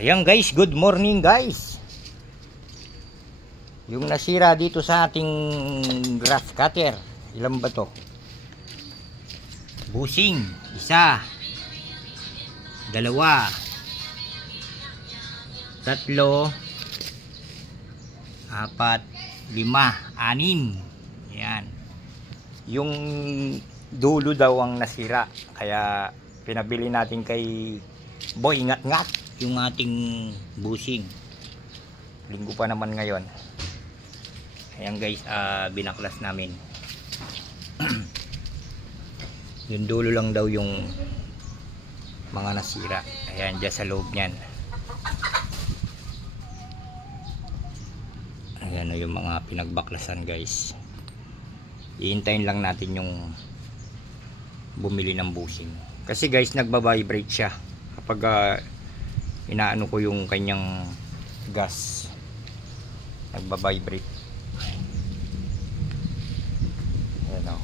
Ayan guys, good morning guys. Yung nasira dito sa ating grass cutter, ilan ba to? Busing, isa, dalawa, tatlo, apat, lima, anim. Ayan. Yung dulo daw ang nasira, kaya pinabili natin kay Boy Ngat-Ngat yung ating busing. Linggo pa naman ngayon. Ayan guys, binaklas namin. Yung dulo lang daw yung mga nasira. Ayan, dyan sa loob niyan. Ayan o yung mga pinagbaklasan guys. Iintayin lang natin yung bumili ng busing. Kasi guys, nagbabibrate siya kapag inaano ko yung kanyang gas. Nagbabibrate. Ayan o.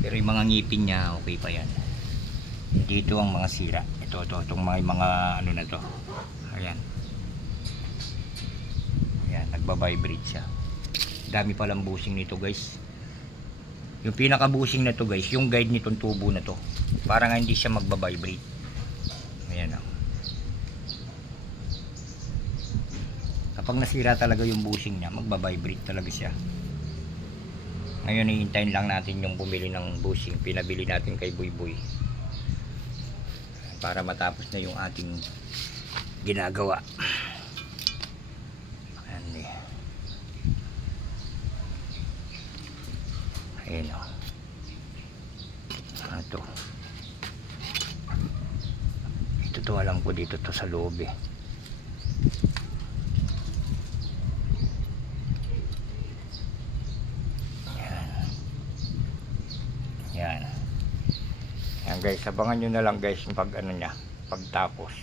Pero yung mga ngipin niya okay pa yan. Dito ang mga sira. Itong mga ano na to. Ayan. Ayan, nagbabibrate siya. Dami palang busing nito guys. Yung pinaka busing na to guys, yung guide nitong tubo na to. Para nga hindi siya magbabibrate. Ayan o. Kapag nasira talaga yung busing niya, magbabibrate talaga siya. Ngayon iintayin lang natin yung bumili ng busing. Pinabili natin kay Boy Boy. Para matapos na yung ating ginagawa. Ayan o. Ito. Ito to alam ko dito to sa loob eh. Ayan. Ayan. Ayan guys, abangan nyo na lang guys yung pag ano nya, pagtapos.